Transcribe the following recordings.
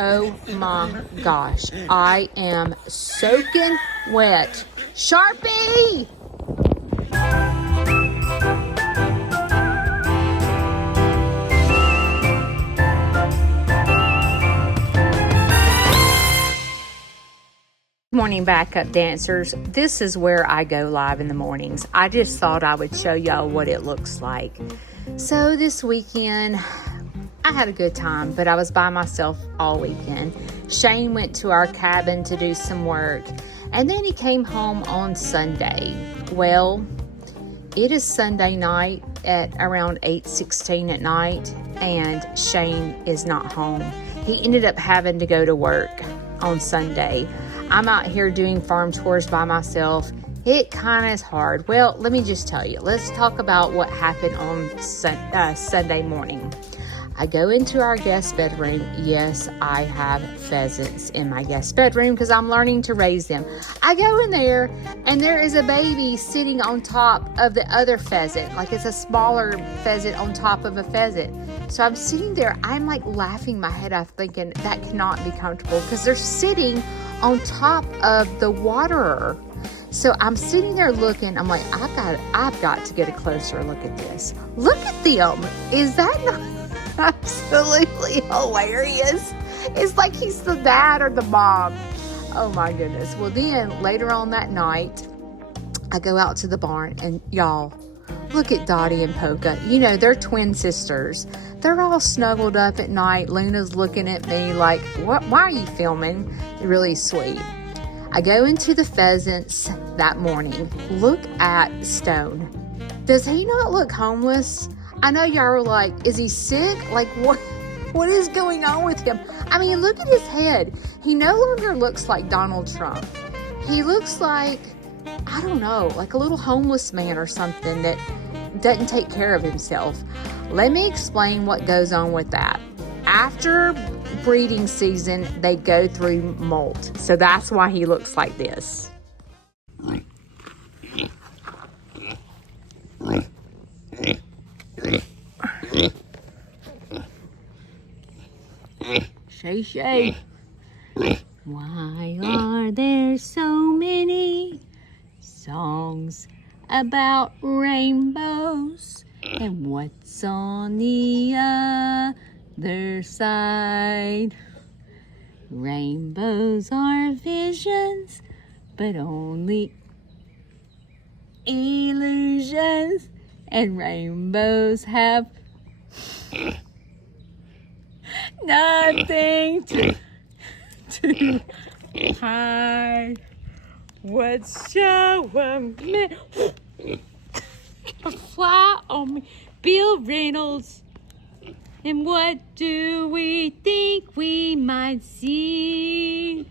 Oh my gosh, I am soaking wet. Sharpie! Morning backup dancers. This is where I go live in the mornings. I just thought I would show y'all what it looks like. So this weekend, I had a good time, but I was by myself all weekend. Shane went to our cabin to do some work, and then he came home on Sunday. Well, it is Sunday night at around 8:16 at night, and Shane is not home. He ended up having to go to work on Sunday. I'm out here doing farm chores by myself. It kind of is hard. Well, let me just tell you. Let's talk about what happened on Sunday morning. I go into our guest bedroom. Yes, I have pheasants in my guest bedroom because I'm learning to raise them. I go in there and there is a baby sitting on top of the other pheasant. Like it's a smaller pheasant on top of a pheasant. So I'm sitting there. I'm like laughing my head off thinking that cannot be comfortable because they're sitting on top of the waterer. So I'm sitting there looking. I'm like, I've got to get a closer look at this. Look at them. Is that not absolutely hilarious? It's like he's the dad or the mom. Oh my goodness. Well, then later on that night, I go out to the barn and y'all, look at Dottie and Polka. You know, they're twin sisters. They're all snuggled up at night. Luna's looking at me like, "What? Why are you filming?" Really sweet. I go into the pheasants that morning. Look at Stone. Does he not look homeless? I know y'all are like, is he sick? Like, what is going on with him? I mean, look at his head. He no longer looks like Donald Trump. He looks like, I don't know, like a little homeless man or something that doesn't take care of himself. Let me explain what goes on with that. After breeding season, they go through molt. So that's why he looks like this. Shay Shay. Why are there so many songs about rainbows? And what's on the other side? Rainbows are visions, but only illusions. And rainbows have nothing to hide. What's showing me? Fly on me, Bill Reynolds. And what do we think we might see?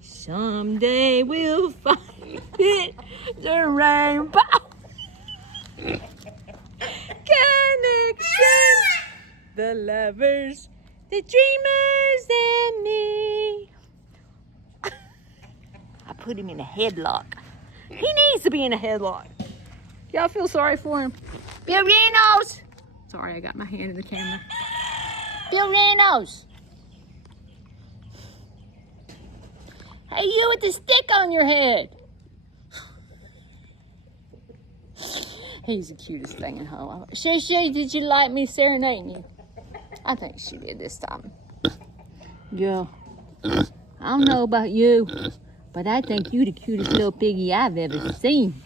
Someday we'll find it, the rainbow connection, the lovers, the dreamers, and me. I put him in a headlock. He needs to be in a headlock. Y'all feel sorry for him? Bill Reynolds! Sorry, I got my hand in the camera. Bill Reynolds! Hey, you with the stick on your head! He's the cutest thing in Hello. Shay Shay, did you like me serenading you? I think she did this time. Yeah. I don't know about you, but I think you the cutest little piggy I've ever seen.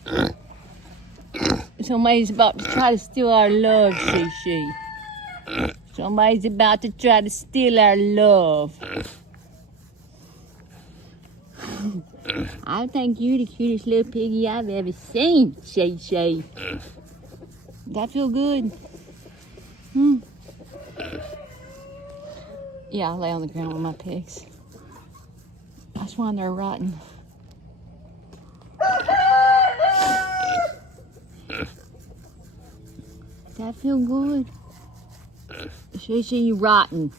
Somebody's about to try to steal our love, Shay Shay. Somebody's about to try to steal our love. I think you the cutest little piggy I've ever seen, Shay Shay. That feel good? Yeah, I lay on the ground with my pigs. That's why they're rotten. That feel good? Shay Shay, you rotten.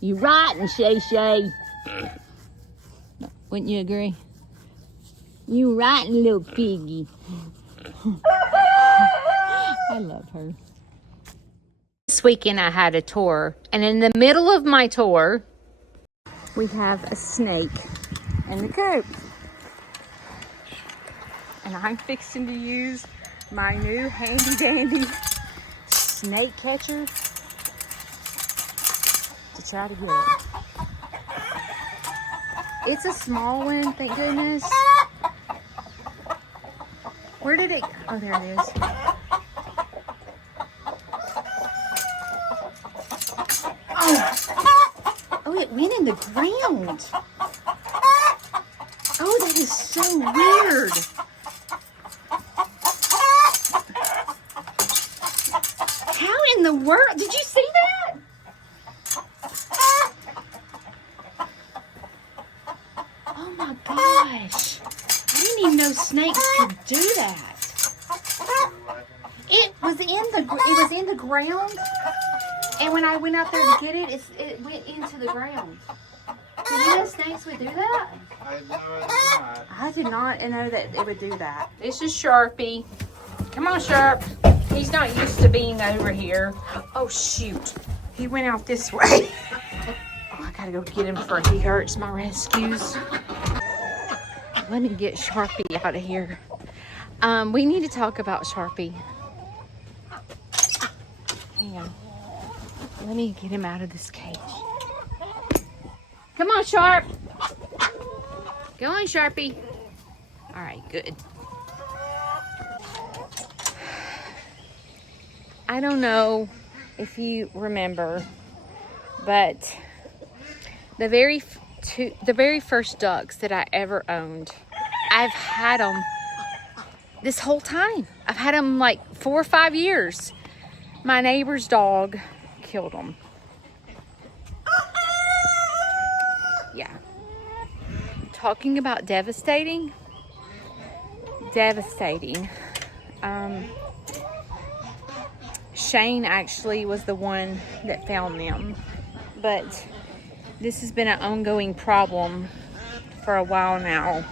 You rotten, Shay Shay. Wouldn't you agree? You rotten little piggy. I love her. This weekend I had a tour, and in the middle of my tour, we have a snake in the coop. And I'm fixing to use my new handy dandy snake catcher to try to get it. It's a small one, thank goodness. Where did it? Oh, there it is. Oh, it went in the ground. Oh, that is so weird. How in the world? Did you see that? Oh my gosh. I didn't even know snakes could do that. It was in the ground. And when I went out there to get it, it went into the ground. Did you know snakes would do that? I did not know that it would do that. This is Sharpie. Come on, Sharp. He's not used to being over here. Oh, shoot. He went out this way. Oh, I gotta go get him before he hurts my rescues. Let me get Sharpie out of here. We need to talk about Sharpie. Hang on. Let me get him out of this cage. Come on, Sharp. Go on, Sharpie. All right, good. I don't know if you remember, but the very first ducks that I ever owned, I've had them this whole time. I've had them like 4 or 5 years. My neighbor's dog killed them. Yeah. Talking about devastating. Shane actually was the one that found them, but this has been an ongoing problem for a while now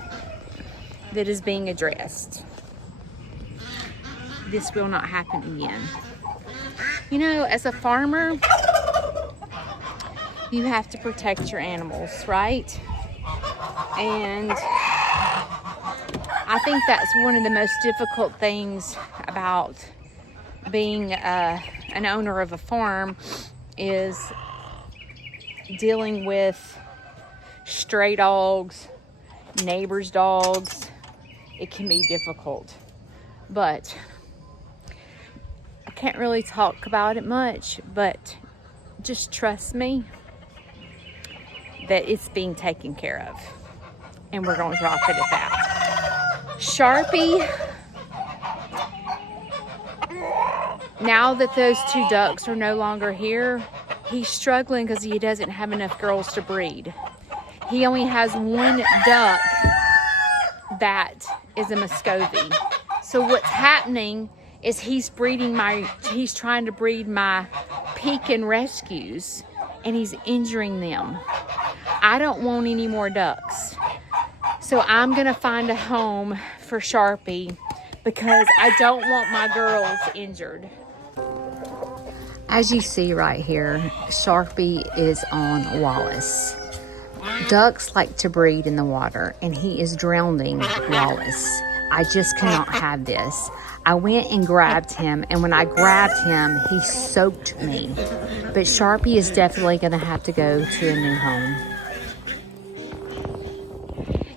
that is being addressed. This will not happen again. You know, as a farmer, you have to protect your animals, right? And I think that's one of the most difficult things about being an owner of a farm is dealing with stray dogs, neighbors' dogs. It can be difficult, but I can't really talk about it much, but just trust me that it's being taken care of, and we're going to drop it at that. Sharpie, now that those 2 ducks are no longer here, he's struggling because he doesn't have enough girls to breed. He only has 1 duck that is a Muscovy. So what's happening is he's trying to breed my Peacock rescues, and he's injuring them. I don't want any more ducks. So I'm gonna find a home for Sharpie because I don't want my girls injured. As you see right here, Sharpie is on Wallace. Ducks like to breed in the water, and he is drowning Wallace. I just cannot have this. I went and grabbed him, and when I grabbed him, he soaked me. But Sharpie is definitely going to have to go to a new home.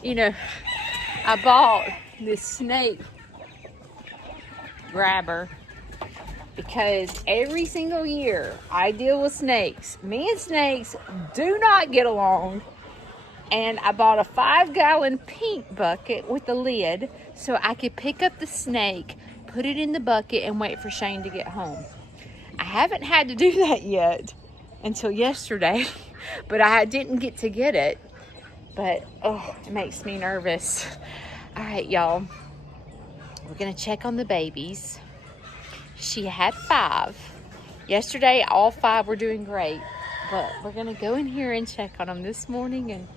You know, I bought this snake grabber because every single year I deal with snakes. Me and snakes do not get along. And I bought a 5-gallon pink bucket with a lid so I could pick up the snake, put it in the bucket, and wait for Shane to get home. I haven't had to do that yet until yesterday, but I didn't get to get it. But, oh, it makes me nervous. All right, y'all. We're going to check on the babies. She had 5. Yesterday, all 5 were doing great. But we're going to go in here and check on them this morning and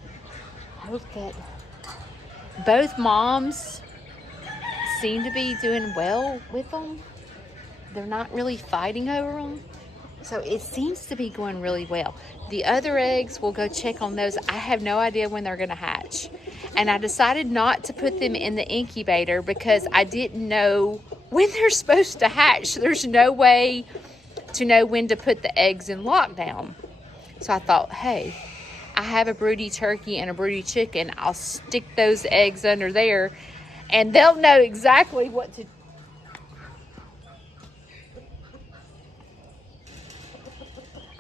hope that both moms seem to be doing well with them. They're not really fighting over them. So it seems to be going really well. The other eggs, we'll go check on those. I have no idea when they're gonna hatch. And I decided not to put them in the incubator because I didn't know when they're supposed to hatch. There's no way to know when to put the eggs in lockdown. So I thought, hey, I have a broody turkey and a broody chicken. I'll stick those eggs under there and they'll know exactly what to do.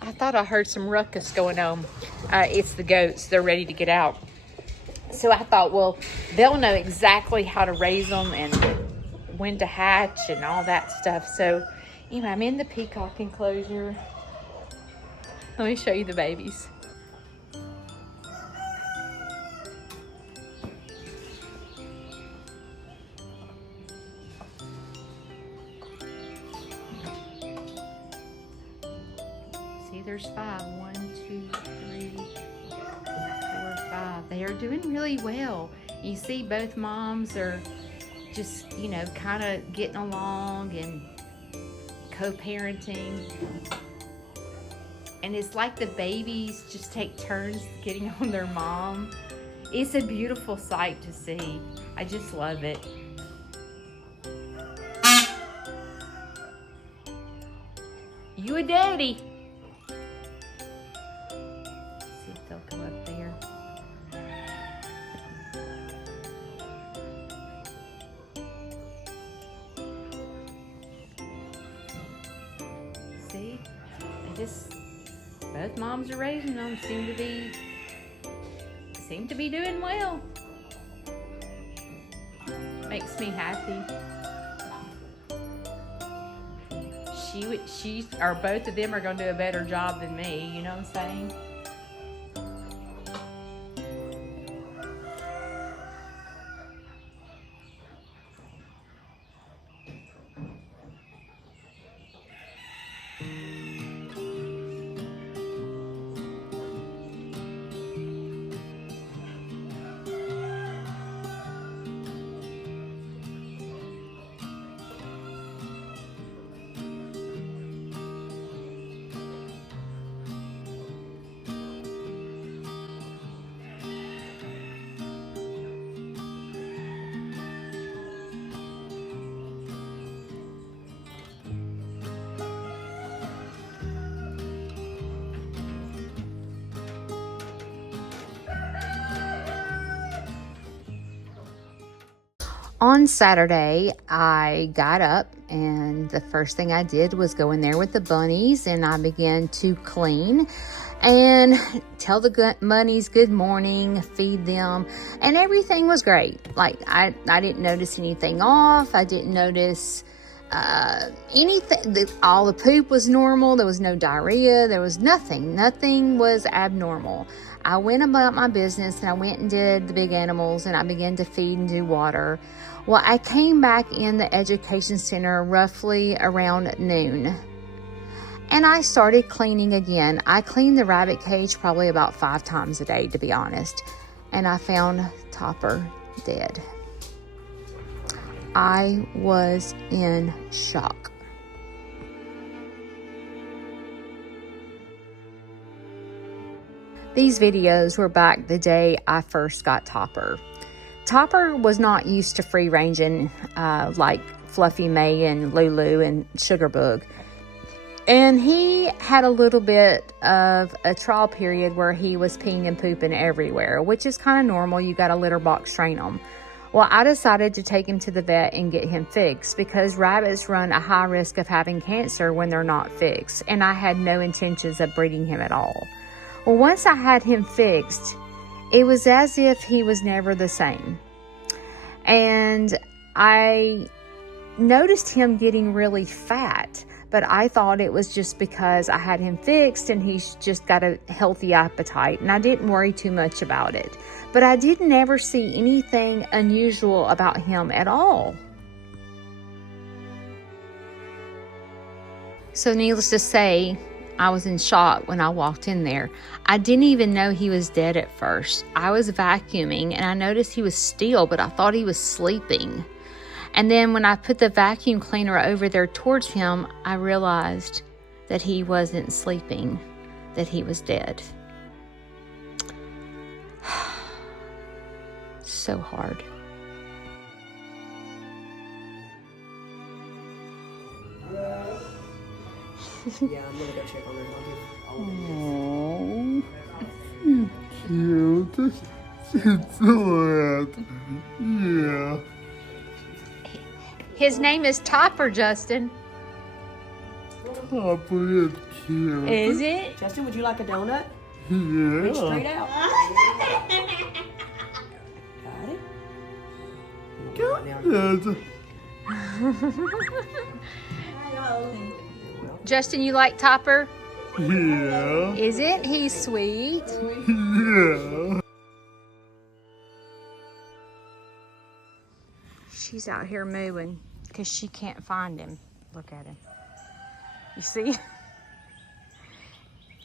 I thought I heard some ruckus going on. It's the goats. They're ready to get out. So I thought, well, they'll know exactly how to raise them and when to hatch and all that stuff. So anyway, I'm in the peacock enclosure. Let me show you the babies. See, there's 5. 1, 2, 3, 4, 5. They are doing really well. You see both moms are just, you know, kind of getting along and co-parenting. And it's like the babies just take turns getting on their mom. It's a beautiful sight to see. I just love it. You a daddy. See if they'll go up there. See, they just, both moms are raising them, seem to be doing well. Makes me happy. She or both of them are gonna do a better job than me, you know what I'm saying? On Saturday, I got up and the first thing I did was go in there with the bunnies and I began to clean and tell the bunnies good morning, feed them, and everything was great. Like I didn't notice anything off. I didn't notice anything. All the poop was normal. There was no diarrhea. There was nothing. Nothing was abnormal. I went about my business and I went and did the big animals and I began to feed and do water. Well, I came back in the education center roughly around noon and I started cleaning again. I cleaned the rabbit cage probably about 5 times a day, to be honest, and I found Topper dead. I was in shock. These videos were back the day I first got Topper. Topper was not used to free ranging like Fluffy May and Lulu and Sugarbug. And he had a little bit of a trial period where he was peeing and pooping everywhere, which is kind of normal. You got a litter box train them. Well, I decided to take him to the vet and get him fixed because rabbits run a high risk of having cancer when they're not fixed. And I had no intentions of breeding him at all. Well, once I had him fixed, it was as if he was never the same. And I noticed him getting really fat, but I thought it was just because I had him fixed and he's just got a healthy appetite, and I didn't worry too much about it. But I didn't ever see anything unusual about him at all. So needless to say, I was in shock when I walked in there. I didn't even know he was dead at first. I was vacuuming and I noticed he was still, but I thought he was sleeping. And then when I put the vacuum cleaner over there towards him, I realized that he wasn't sleeping, that he was dead. So hard. Yeah, I'm gonna go check on her. I'll give Cute. It's so yeah. His name is Topper, Justin. Topper is cute. Is it? Justin, would you like a donut? Yeah. Reach straight out. Got it? Good. Justin, you like Topper? Yeah. Isn't he sweet? Yeah. She's out here mooing because she can't find him. Look at him. You see?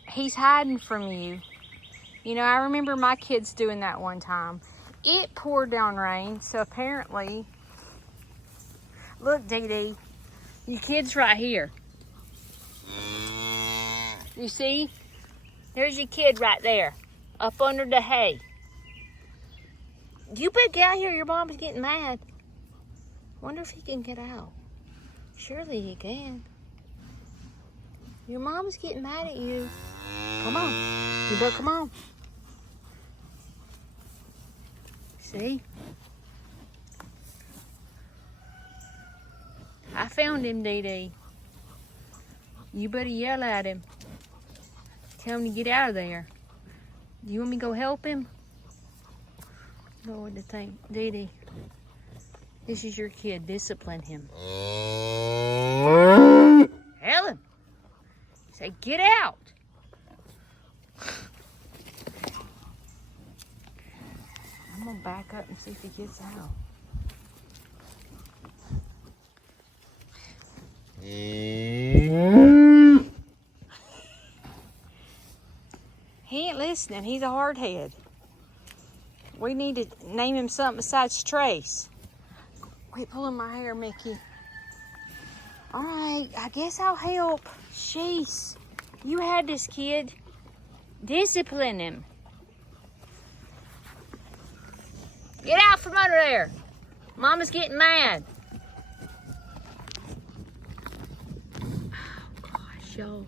He's hiding from you. You know, I remember my kids doing that one time. It poured down rain, so apparently... Look, Dee Dee. Your kid's right here. You see? There's your kid right there. Up under the hay. You better get out here. Your mom's getting mad. Wonder if he can get out. Surely he can. Your mom's getting mad at you. Come on. You better come on. See? I found him, Dee Dee. You better yell at him. Tell him to get out of there. Do you want me to go help him? Lord, the thing. Dee Dee. This is your kid. Discipline him. Helen. Say, get out. I'm going to back up and see if he gets out. He ain't listening. He's a hardhead. We need to name him something besides Trace. Quit pulling my hair, Mickey. All right, I guess I'll help. Jeez, you had this kid. Discipline him. Get out from under there. Mama's getting mad. Oh, gosh, y'all.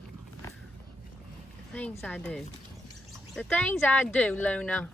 The things I do. The things I do, Luna.